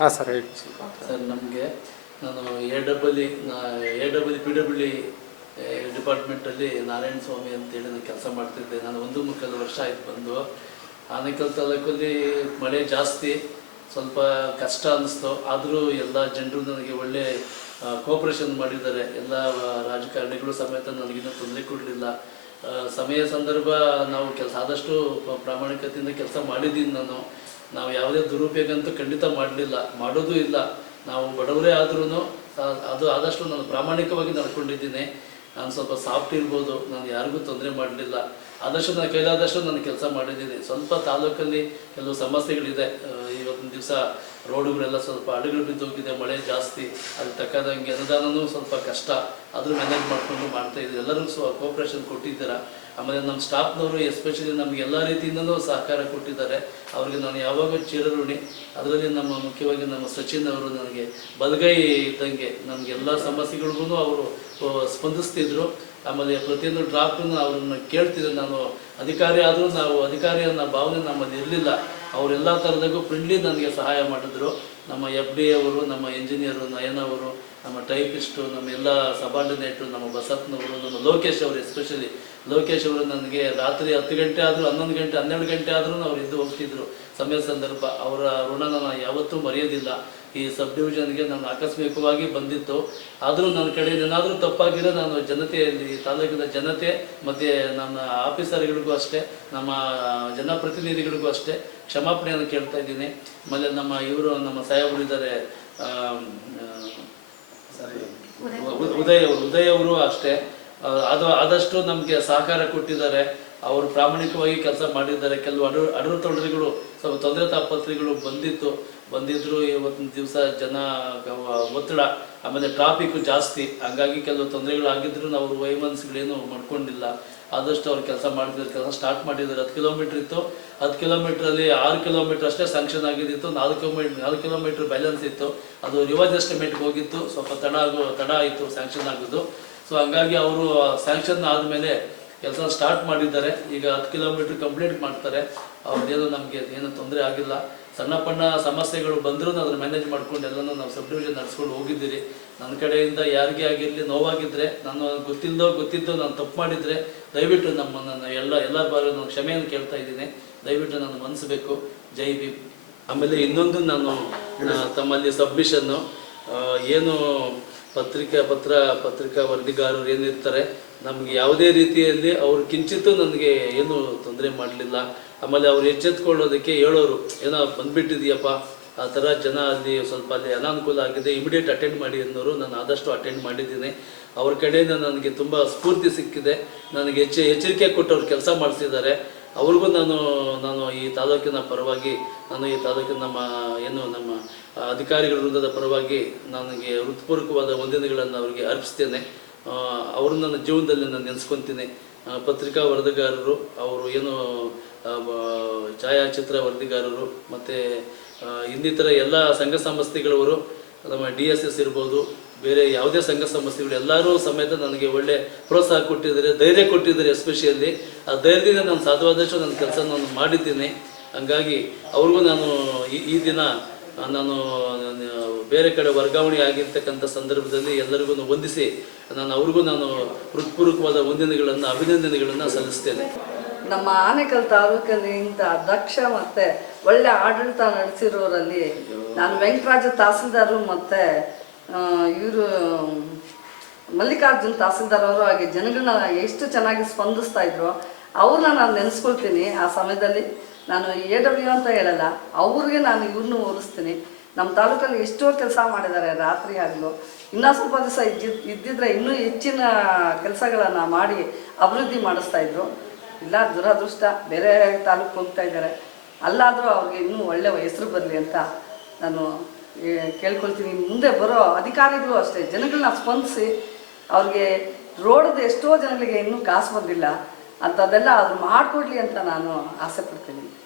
ಹಾಂ ಸರ್ ಹೇಳಿ. ಸರ್ ನಮಗೆ ನಾನು ಎ ಪಿ ಡಬ್ಲ್ಯೂ ಡಿಪಾರ್ಟ್ಮೆಂಟಲ್ಲಿ ನಾರಾಯಣ ಸ್ವಾಮಿ ಅಂತೇಳಿ ನಾನು ಕೆಲಸ ಮಾಡ್ತಿದ್ದೆ. ನಾನು 1 ವರ್ಷ ಆಯ್ತು ಬಂದು. ಆನೇಕಲ್ ತಾಲೂಕಲ್ಲಿ ಮಳೆ ಜಾಸ್ತಿ, ಸ್ವಲ್ಪ ಕಷ್ಟ ಅನ್ನಿಸ್ತು. ಆದರೂ ಎಲ್ಲ ಜನರು ನನಗೆ ಒಳ್ಳೆ ಕೋಆಪ್ರೇಷನ್ ಮಾಡಿದ್ದಾರೆ. ಎಲ್ಲ ರಾಜಕಾರಣಿಗಳು ಸಮೇತ ನನಗಿನ್ನೂ ತೊಂದರೆ ಕೊಡಲಿಲ್ಲ. ಸಮಯ ಸಂದರ್ಭ ನಾವು ಆದಷ್ಟು ಪ್ರಾಮಾಣಿಕತೆಯಿಂದ ಕೆಲಸ ಮಾಡಿದ್ದೀನಿ. ನಾವು ಯಾವುದೇ ದುರುಪಯೋಗ ಅಂತೂ ಖಂಡಿತ ಮಾಡಲಿಲ್ಲ, ಮಾಡೋದು ಇಲ್ಲ. ನಾವು ಬಡವರೇ ಆದ್ರೂ ಅದು ಆದಷ್ಟು ನಾನು ಪ್ರಾಮಾಣಿಕವಾಗಿ ನಡ್ಕೊಂಡಿದ್ದೀನಿ. ನಾನು ಸ್ವಲ್ಪ ಸಾಫ್ಟ್ ಇರ್ಬೋದು, ನಾನು ಯಾರಿಗೂ ತೊಂದರೆ ಮಾಡಲಿಲ್ಲ. ಆದಷ್ಟು ನಾನು ಕೈಲಾದಷ್ಟು ನಾನು ಕೆಲಸ ಮಾಡಿದ್ದೀನಿ. ಸ್ವಲ್ಪ ತಾಲೂಕಲ್ಲಿ ಕೆಲವು ಸಮಸ್ಯೆಗಳಿದೆ. ಇವತ್ತಿನ ದಿವಸ ರೋಡುಗಳೆಲ್ಲ ಸ್ವಲ್ಪ ಅಡುಗಳು ಬಿದ್ದೋಗಿದೆ, ಮಳೆ ಜಾಸ್ತಿ, ಅದಕ್ಕೆ ತಕ್ಕದಂಗೆ ಅನುದಾನವೂ ಸ್ವಲ್ಪ ಕಷ್ಟ. ಅದ್ರ ಮ್ಯಾನೇಜ್ ಮಾಡಿಕೊಂಡು ಮಾಡ್ತಾಯಿದ್ದೀವಿ. ಎಲ್ಲರೂ ಕೋಆಪ್ರೇಷನ್ ಕೊಟ್ಟಿದ್ದೀರಾ. ಆಮೇಲೆ ನಮ್ಮ ಸ್ಟಾಫ್ನವರು ಎಸ್ಪೆಷಲಿ ನಮಗೆ ಎಲ್ಲ ರೀತಿಯಿಂದಲೂ ಸಹಕಾರ ಕೊಟ್ಟಿದ್ದಾರೆ. ಅವ್ರಿಗೆ ನಾನು ಯಾವಾಗೂ ಚಿರಋಣಿ. ಅದರಲ್ಲಿ ಮುಖ್ಯವಾಗಿ ನಮ್ಮ ಸಚಿನ್ ಅವರು ನನಗೆ ಬಲಗೈ ಇದ್ದಂಗೆ. ನಮಗೆಲ್ಲ ಸಮಸ್ಯೆಗಳಿಗೂ ಅವರು ಸ್ಪಂದಿಸ್ತಿದ್ರು. ಆಮೇಲೆ ಪ್ರತಿಯೊಂದು ಡ್ರಾಫ್ಟನ್ನು ಅವ್ರನ್ನ ಕೇಳ್ತಿದ್ದೆ. ನಾನು ಅಧಿಕಾರಿ ಆದರೂ ಅಧಿಕಾರಿ ಅನ್ನೋ ಭಾವನೆ ನಮ್ಮಲ್ಲಿ ಇರಲಿಲ್ಲ. ಅವರೆಲ್ಲ ಥರದಾಗೂ ಫ್ರೆಂಡ್ಲಿ ನನಗೆ ಸಹಾಯ ಮಾಡಿದ್ರು. ನಮ್ಮ FD ಅವರು, ನಮ್ಮ ಇಂಜಿನಿಯರು ನಯನ ಅವರು, ನಮ್ಮ ಟೈಪಿಸ್ಟು, ನಮ್ಮ ಎಲ್ಲ ಸಬಾರ್ಡಿನೇಟು, ನಮ್ಮ ಬಸಪ್ಪನವರು, ನಮ್ಮ ಲೋಕೇಶ್ ಅವರು, ಎಸ್ಪೆಷಲಿ ಲೋಕೇಶ್ ಅವರು ನನಗೆ ರಾತ್ರಿ 10 ಗಂಟೆ ಆದರೂ 11 ಗಂಟೆ 12 ಗಂಟೆ ಆದರೂ ಅವ್ರು ಎದ್ದು ಹೋಗ್ತಿದ್ರು ಸಮಯ ಸಂದರ್ಭ. ಅವರ ಋಣನ ನಾನು ಯಾವತ್ತೂ ಮರೆಯೋದಿಲ್ಲ. ಈ ಸಬ್ ಡಿವಿಷನ್ಗೆ ನಾನು ಆಕಸ್ಮಿಕವಾಗಿ ಬಂದಿತ್ತು. ಆದರೂ ನನ್ನ ಕಡೆಯಿಂದ ಏನಾದರೂ ತಪ್ಪಾಗಿರೋ ನಾನು ಜನತೆಯಲ್ಲಿ, ತಾಲೂಕಿನ ಜನತೆ ಮತ್ತು ನನ್ನ ಆಫೀಸರ್ಗಳಿಗೂ ಅಷ್ಟೇ, ನಮ್ಮ ಜನಪ್ರತಿನಿಧಿಗಳಿಗೂ ಅಷ್ಟೇ ಕ್ಷಮಾಪಣೆಯನ್ನು ಕೇಳ್ತಾ ಇದ್ದೀನಿ. ಆಮೇಲೆ ನಮ್ಮ ಸಾಹೇಬರು ಇದ್ದಾರೆ, ಉದಯ್ ಅವರು ಅಷ್ಟೇ. ಆದಷ್ಟು ನಮಗೆ ಸಹಕಾರ ಕೊಟ್ಟಿದ್ದಾರೆ. ಅವರು ಪ್ರಾಮಾಣಿಕವಾಗಿ ಕೆಲಸ ಮಾಡಿದ್ದಾರೆ. ಕೆಲವು ಅಡರು ತೊಡರುಗಳು, ಸ್ವಲ್ಪ ತೊಂದರೆ ತಾಪತ್ರೆಗಳು ಬಂದಿದ್ರು. ಇವತ್ತಿನ ದಿವಸ ಜನ ಒತ್ತಡ, ಆಮೇಲೆ ಟ್ರಾಫಿಕ್ ಜಾಸ್ತಿ, ಹಂಗಾಗಿ ಕೆಲವು ತೊಂದರೆಗಳಾಗಿದ್ರು ಅವರು ವೈಮನಸ್ಸುಗಳೇನು ಮಾಡ್ಕೊಂಡಿಲ್ಲ. ಆದಷ್ಟು ಅವ್ರು ಕೆಲಸ ಮಾಡಿದ್ದಾರೆ, ಕೆಲಸ ಸ್ಟಾರ್ಟ್ ಮಾಡಿದ್ದಾರೆ. 10 ಕಿಲೋಮೀಟ್ರ್ ಇತ್ತು. 10 ಕಿಲೋಮೀಟ್ರಲ್ಲಿ 6 ಕಿಲೋಮೀಟ್ರ್ ಅಷ್ಟೇ ಸ್ಯಾಂಕ್ಷನ್ ಆಗಿದ್ದಿತ್ತು. 4 ಕಿಲೋಮೀಟ್ರ್ ಬ್ಯಾಲೆನ್ಸ್ ಇತ್ತು. ಅದು ರಿವೈಸ್ ಎಸ್ಟಿಮೇಟ್ಗೆ ಹೋಗಿತ್ತು. ಸ್ವಲ್ಪ ತಡ ಆಯಿತು ಸ್ಯಾಂಕ್ಷನ್ ಆಗೋದು. ಸೊ ಹಂಗಾಗಿ ಅವರು ಸ್ಯಾಂಕ್ಷನ್ ಆದಮೇಲೆ ಕೆಲಸ ಸ್ಟಾರ್ಟ್ ಮಾಡಿದ್ದಾರೆ. ಈಗ 10 ಕಿಲೋಮೀಟ್ರ್ ಕಂಪ್ಲೀಟ್ ಮಾಡ್ತಾರೆ. ಅವ್ರದ್ದೇನು ನಮಗೆ ಏನು ತೊಂದರೆ ಆಗಿಲ್ಲ. ಸಣ್ಣ ಪಣ್ಣ ಸಮಸ್ಯೆಗಳು ಬಂದರೂ ಅದ್ರ ಮ್ಯಾನೇಜ್ ಮಾಡ್ಕೊಂಡು ಎಲ್ಲನೂ ನಾವು ಸಬ್ ಡಿವಿಷನ್ ನಡೆಸ್ಕೊಂಡು ಹೋಗಿದ್ದೀರಿ. ನನ್ನ ಕಡೆಯಿಂದ ಯಾರಿಗೇ ಆಗಿರಲಿ ನೋವಾಗಿದ್ದರೆ, ನಾನು ಗೊತ್ತಿದ್ದೋ ನಾನು ತಪ್ಪು ಮಾಡಿದರೆ ದಯವಿಟ್ಟು ಎಲ್ಲ ಬಾರಿ ನಾನು ಕ್ಷಮೆಯನ್ನು ಕೇಳ್ತಾ ಇದ್ದೀನಿ. ದಯವಿಟ್ಟು ನಾನು ಮನ್ನಿಸಬೇಕು. ಜೈ ಭೀಮ್. ಆಮೇಲೆ ಇನ್ನೊಂದು ನಾನು ತಮ್ಮಲ್ಲಿ ಸಬ್ಮಿಷನ್ನು, ಏನು ಪತ್ರಿಕಾ ವರದಿಗಾರರು ಏನಿರ್ತಾರೆ, ನಮಗೆ ಯಾವುದೇ ರೀತಿಯಲ್ಲಿ ಅವರು ಕಿಂಚಿತ್ತೂ ನನಗೆ ಏನು ತೊಂದರೆ ಮಾಡಲಿಲ್ಲ. ಆಮೇಲೆ ಅವ್ರು ಎಚ್ಚೆತ್ಕೊಳ್ಳೋದಕ್ಕೆ ಹೇಳೋರು, ಏನೋ ಬಂದುಬಿಟ್ಟಿದೆಯಪ್ಪ ಆ ಥರ ಜನ ಅಲ್ಲಿ ಸ್ವಲ್ಪ ಅನಾನುಕೂಲ ಆಗಿದೆ, ಇಮಿಡಿಯೇಟ್ ಅಟೆಂಡ್ ಮಾಡಿ ಅನ್ನೋರು. ನಾನು ಆದಷ್ಟು ಅಟೆಂಡ್ ಮಾಡಿದ್ದೀನಿ. ಅವ್ರ ಕಡೆಯಿಂದ ನನಗೆ ತುಂಬ ಸ್ಫೂರ್ತಿ ಸಿಕ್ಕಿದೆ. ನನಗೆ ಎಚ್ಚರಿಕೆ ಕೊಟ್ಟು ಅವ್ರು ಕೆಲಸ ಮಾಡಿಸಿದ್ದಾರೆ. ಅವ್ರಿಗೂ ನಾನು ಈ ತಾಲೂಕಿನ ಪರವಾಗಿ, ಈ ತಾಲೂಕಿನ ನಮ್ಮ ಅಧಿಕಾರಿಗಳ ವೃಂದದ ಪರವಾಗಿ ನನಗೆ ಹೃತ್ಪೂರ್ವಕವಾದ ವಂದನೆಗಳನ್ನು ಅವರಿಗೆ ಅರ್ಪಿಸ್ತೇನೆ. ಅವರು ನನ್ನ ಜೀವನದಲ್ಲಿ ನಾನು ನೆನೆಸ್ಕೊತೀನಿ. ಪತ್ರಿಕಾ ವರದಿಗಾರರು, ಅವರು ಛಾಯಾಚಿತ್ರ ವರದಿಗಾರರು, ಮತ್ತು ಇನ್ನಿತರ ಎಲ್ಲ ಸಂಘ ಸಂಸ್ಥೆಗಳವರು, ನಮ್ಮ DSS ಇರ್ಬೋದು, ಬೇರೆ ಯಾವುದೇ ಸಂಘ ಸಂಸ್ಥೆಗಳು ಎಲ್ಲರೂ ಸಮೇತ ನನಗೆ ಒಳ್ಳೆ ಪ್ರೋತ್ಸಾಹ ಕೊಟ್ಟಿದ್ದಾರೆ, ಧೈರ್ಯ ಕೊಟ್ಟಿದ್ದಾರೆ. ಎಸ್ಪೆಷಲಿ ಆ ಧೈರ್ಯದಿಂದ ನಾನು ಸಾಧ್ಯವಾದಷ್ಟು ನನ್ನ ಕೆಲಸ ನಾನು ಮಾಡಿದ್ದೀನಿ. ಹಂಗಾಗಿ ಅವ್ರಿಗೂ ನಾನು ಈ ದಿನ ನಾನು ಬೇರೆ ಕಡೆ ವರ್ಗಾವಣೆ ಆಗಿರ್ತಕ್ಕಂಥ ಸಂದರ್ಭದಲ್ಲಿ ಎಲ್ಲರಿಗೂ ವಂದಿಸಿ ಅವ್ರಿಗೂ ಹೃತ್ಪೂರ್ವಕವಾದ ಅಭಿನಂದನೆಗಳನ್ನು ಸಲ್ಲಿಸ್ತೇನೆ. ನಮ್ಮ ಆನೇಕಲ್ ತಾಲೂಕಿನಿಂದ ದಕ್ಷ ಮತ್ತು ಒಳ್ಳೆ ಆಡಳಿತ ನಡೆಸಿರೋರಲ್ಲಿ ನಾನು ವೆಂಕಟರಾಜ ತಹಸೀಲ್ದಾರು ಮತ್ತು ಇವರು ಮಲ್ಲಿಕಾರ್ಜುನ್ ತಹಸೀಲ್ದಾರ್ ಅವರು ಹಾಗೆ ಜನಗಳನ್ನ ಎಷ್ಟು ಚೆನ್ನಾಗಿ ಸ್ಪಂದಿಸ್ತಾ ಇದ್ರು ಅವ್ರನ್ನ ನಾನು ನೆನೆಸ್ಕೊಳ್ತೀನಿ. ಆ ಸಮಯದಲ್ಲಿ ನಾನು AW ಅಂತ ಹೇಳಲ್ಲ, ಅವ್ರಿಗೆ ನಾನು ಇವ್ರನ್ನೂ ಹೋಲಿಸ್ತೀನಿ. ನಮ್ಮ ತಾಲೂಕಲ್ಲಿ ಎಷ್ಟೋ ಕೆಲಸ ಮಾಡಿದ್ದಾರೆ ರಾತ್ರಿ ಆಗಲು. ಇನ್ನೂ ಸ್ವಲ್ಪ ದಿವಸ ಇದ್ದಿದ್ರೆ ಇನ್ನೂ ಹೆಚ್ಚಿನ ಕೆಲಸಗಳನ್ನು ಮಾಡಿ ಅಭಿವೃದ್ಧಿ ಮಾಡಿಸ್ತಾಯಿದ್ರು. ಇಲ್ಲ, ದುರದೃಷ್ಟ ಬೇರೆ ತಾಲೂಕು ಹೋಗ್ತಾ ಇದ್ದಾರೆ. ಅಲ್ಲಾದರೂ ಅವ್ರಿಗೆ ಇನ್ನೂ ಒಳ್ಳೆಯ ಹೆಸರು ಬರಲಿ ಅಂತ ನಾನು ಕೇಳ್ಕೊಳ್ತೀನಿ. ಮುಂದೆ ಬರೋ ಅಧಿಕಾರಿಗಳು ಅಷ್ಟೇ ಜನಗಳನ್ನ ಸ್ಪಂದಿಸಿ ಅವ್ರಿಗೆ ರೋಡದು ಎಷ್ಟೋ ಜನಗಳಿಗೆ ಇನ್ನೂ ಕಾಸು ಬಂದಿಲ್ಲ ಅಂಥದ್ದೆಲ್ಲ ಅವ್ರು ಮಾಡಿಕೊಡ್ಲಿ ಅಂತ ನಾನು ಆಸೆ ಪಡ್ತೀನಿ.